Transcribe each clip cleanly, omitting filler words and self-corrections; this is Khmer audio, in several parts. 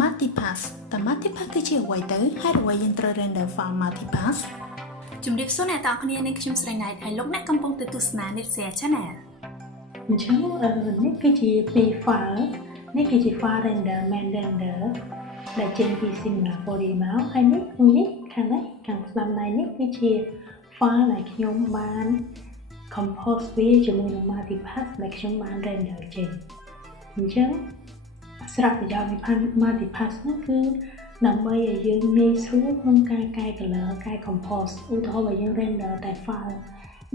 multipass តែ multipass គឺជាអ្វីទៅហេតុអ្វីយើងត្រូវ render file multipass ជំរាបសួរអ្នកទាំងអស់គ្នានាងខ្ញុំស្រីណៃហើយលោកអ្នកកំពុងទៅទស្សនា Nitsia Channel អញ្ចឹងនេះគឺជាពីរ file នេះគឺជា file render main render ដែលចេញពី Singapore មកហើយនេះខាងនេះខាងស្ដាំដៃនេះគឺជា file ដែលខ្ញុំបាន compose វាជាមួយនឹង multipass ដែលខ្ញុំបាន render ចេញអញ្ចឹងស្រាប់ប្រយោជន៍នៃ multipass នោះគឺដើម្បីឲ្យយើងងាយស្រួលក្នុងការកែ color កែ compose ឧទាហរណ៍បើយើង render តែ file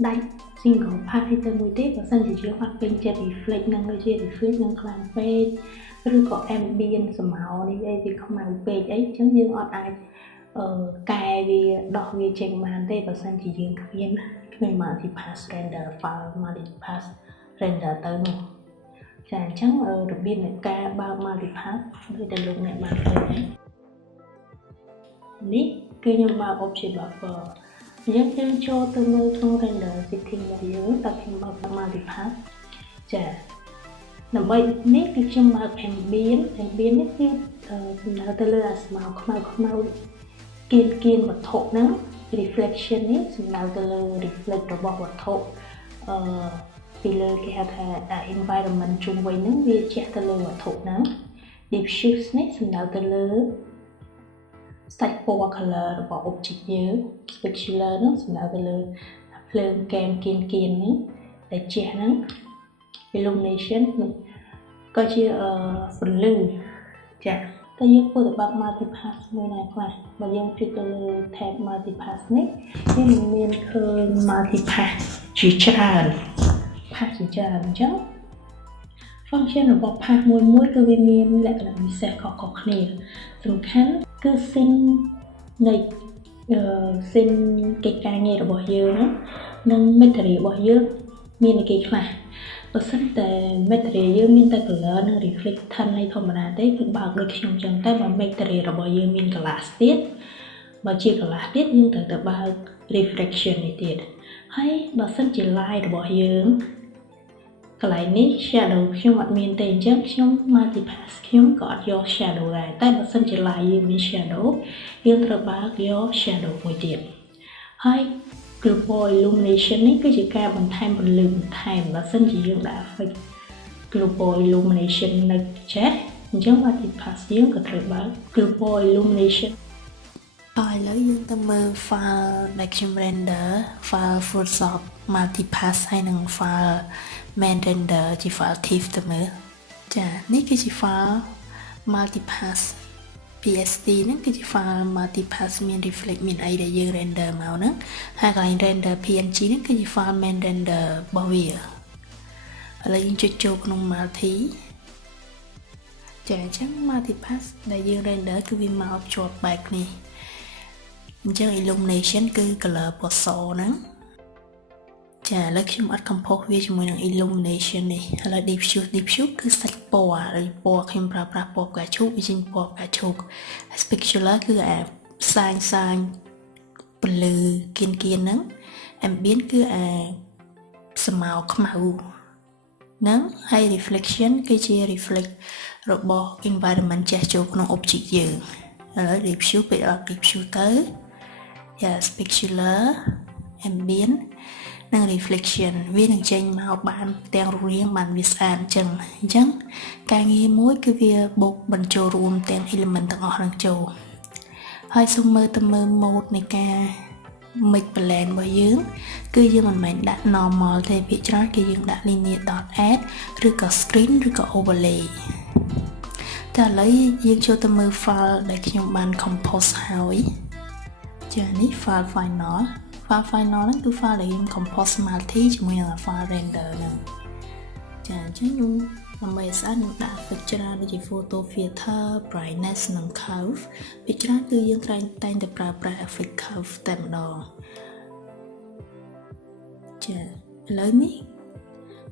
ដាច់ single path ទៅមួយទេបើសិនជាយើងអត់ពេញចិត្ត reflect នឹងដូចជា reflect នឹងខ្លាំងពេកឬក៏ ambient សម្ោនេះអីវាខ្មៅពេកអីអញ្ចឹងយើងអត់អាចកែវាដោះវាចេញបានទេបើសិនជាយើងគ្មាន multipass render file multipass render ទៅនោះចាអញ្ចឹងរបៀបនៃការបើក multipass ដូចតែលោកអ្នកបានឃើញហើយនេះគឺខ្ញុំបើក object buffer យើងចូលទៅមើលក្នុង render setting របស់យើងតើខ្ញុំបើក multipass ចាដើម្បីនេះគឺខ្ញុំបើក ambient នេះគឺសំដៅទៅលើអាស្មៅខ្មៅគៀនវត្ថុហ្នឹង reflection នេះសំដៅទៅលើ reflect របស់វត្ថុពីលើគេហៅថា environment ជុំវិញហ្នឹងវាជះទៅលើវត្ថុហ្នឹង diffuse នេះសំដៅទៅលើសាច់ពណ៌ color របស់ object យើង specular ហ្នឹងសំដៅទៅលើភ្លើងកែមគៀនហ្នឹងដែលជះហ្នឹង illumination ក៏ជាពន្លឺចា៎តែយើងធ្វើទៅបើក multipass មួយណាខ្លះបើយើងចុចទៅលើ tab multipass នេះយើងនឹងមានឃើញ multipass ជាច្រើន pass ជាច្រើនអញ្ចឹង function របស់ pass មួយគឺវាមានលក្ខណៈពិសេសខុសៗគ្នាសំខាន់គឺ sync កិច្ចការងាររបស់យើងនិង material របស់យើងមានអីគេខ្លះបើសិនតែ material យើងមានតែ color និង reflect ឋាននៃធម្មតាទេគឺបើកដូចខ្ញុំចឹងតែបើ material របស់យើងមាន glass ទៀតបើជា glass ទៀតយើងត្រូវទៅបើក reflection នេះទៀតហើយបើសិនជា light របស់យើងកន្លែងនេះ shadow ខ្ញុំអត់មានទេអញ្ចឹងខ្ញុំ multipass ខ្ញុំក៏អត់យក shadow ដែរតែបើសិនជា light យើងមាន shadow យើងត្រូវបើកយក shadow មួយទៀតហើយ global illumination នេះគឺជាការបន្ថែមពន្លឺបន្ថែមបើសិនជាយើងដាក់ effect global illumination នៅចេះអញ្ចឹង multipass យើងក៏ត្រូវបើក global illumination ឥឡូវយើងទៅមើល file ដែលខ្ញុំ render file Photoshop multipass ហើយនិង file main render ជា file TIFF ទៅមើលចានេះគឺជា file multipass PSD ហ្នឹងគឺជា file multipass មាន reflect មានអីដែលយើង render មកហ្នឹងហើយកន្លែង render PNG ហ្នឹងគឺជា file main render របស់វាឥឡូវយើងចុចចូលក្នុង multi ចាអញ្ចឹង multipass ដែលយើង render គឺវាមកជាប់បែបនេះអញ្ចឹង illumination គឺ color ពណ៌សហ្នឹងចាឥឡូវខ្ញុំអត់ compose វាជាមួយនឹង illumination នេះឥឡូវ diffuse គឺសាច់ពណ៌ហើយពណ៌ខ្ញុំប្រើប្រាស់ពណ៌ផ្កាឈូកវាចេញពណ៌ផ្កាឈូក specular គឺអាសាញពន្លឺគៀនហ្នឹង ambient គឺអាស្មៅខ្មៅហ្នឹងហើយ reflection គឺជា reflect របស់ environment ចេះចូលក្នុង object យើងឥឡូវ diffuse ពេលអត់ diffuse ទៅយ៉ា specular ambient និង reflection វានឹងចេញមកបានទាំងរូបរាងបានវាស្អាតអញ្ចឹងការងារមួយគឺវាបូកបញ្ចូលរួមទាំង element ទាំងអស់នឹងចូលហើយសូមមើលទៅមើល mode នៃការ mix blend របស់យើងគឺយើងមិនមែនដាក់ normal ទេភាគច្រើនគឺយើងដាក់ linear dot add ឬក៏ screen ឬក៏ overlay តែឥឡូវយើងចូលទៅមើល file ដែលខ្ញុំបាន compose ហើយចានេះ file final ហ្នឹងគឺ file ដែលខ្ញុំ compose multi ជាមួយនឹង file render ហ្នឹងចាអញ្ចឹងខ្ញុំដើម្បីឲ្យស្អាតខ្ញុំដាក់ effect ច្រើនដូចជា photo filter brightness និង curve ពីច្រើនគឺយើងតែងតែប្រើប្រាស់ effect curve តែម្ដងចាឥឡូវនេះ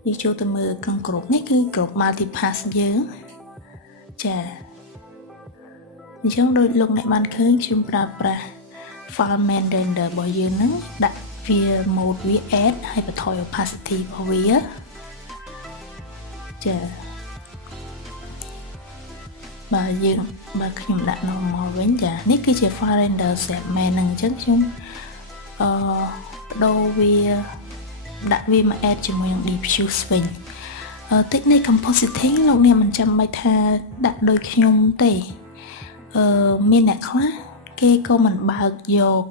យើងចូលទៅមើលក្នុងក្រុមនេះគឺក្រុម multipass យើងចាអញ្ចឹងដូចលោកអ្នកបានឃើញខ្ញុំប្រើប្រាស់ file main render របស់យើងហ្នឹងដាក់វា mode វា add ហើយបន្ថយ opacity របស់វាចា បើយើងបើខ្ញុំដាក់ normal វិញចានេះគឺជា file render set មែនហ្នឹងអញ្ចឹងខ្ញុំបដូរវាដាក់វាមក add ជាមួយនឹង diffuse វិញtechnique compositing លោកអ្នកមិនចាំបាច់ថាដាក់ដូចខ្ញុំទេមានអ្នកខ្លះគេក៏មិនបើកយក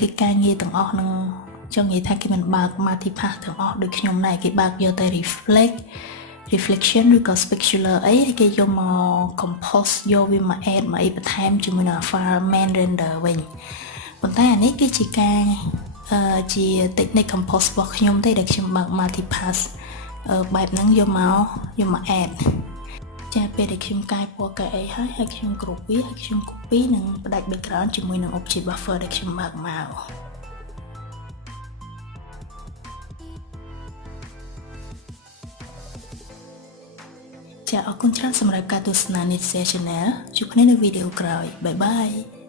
គេការងារទាំងអស់នឹងចង់និយាយថាគេមិនបើក multipath ទាំងអស់ដូចខ្ញុំដែរគេបើកយកតែ reflection ឬក៏ specular អីហើយគេយកមក compose យកវាមក add មកអីបន្ថែមជាមួយនឹង file main render វិញប៉ុន្តែអានេះគឺជាការជា technique compose របស់ខ្ញុំទេដែលខ្ញុំបើក multipath បែបហ្នឹងយកមក add ចាពេលដែលខ្ញុំកែពណ៌កែអីហើយខ្ញុំ group វាហើយខ្ញុំ copy និងផ្ដាច់ background ជាមួយនឹង object buffer ដែលខ្ញុំបើកមកចាអរគុណច្រើនសម្រាប់ការទស្សនា Nitshare Channel ជួបគ្នានៅវីដេអូក្រោយបាយបាយ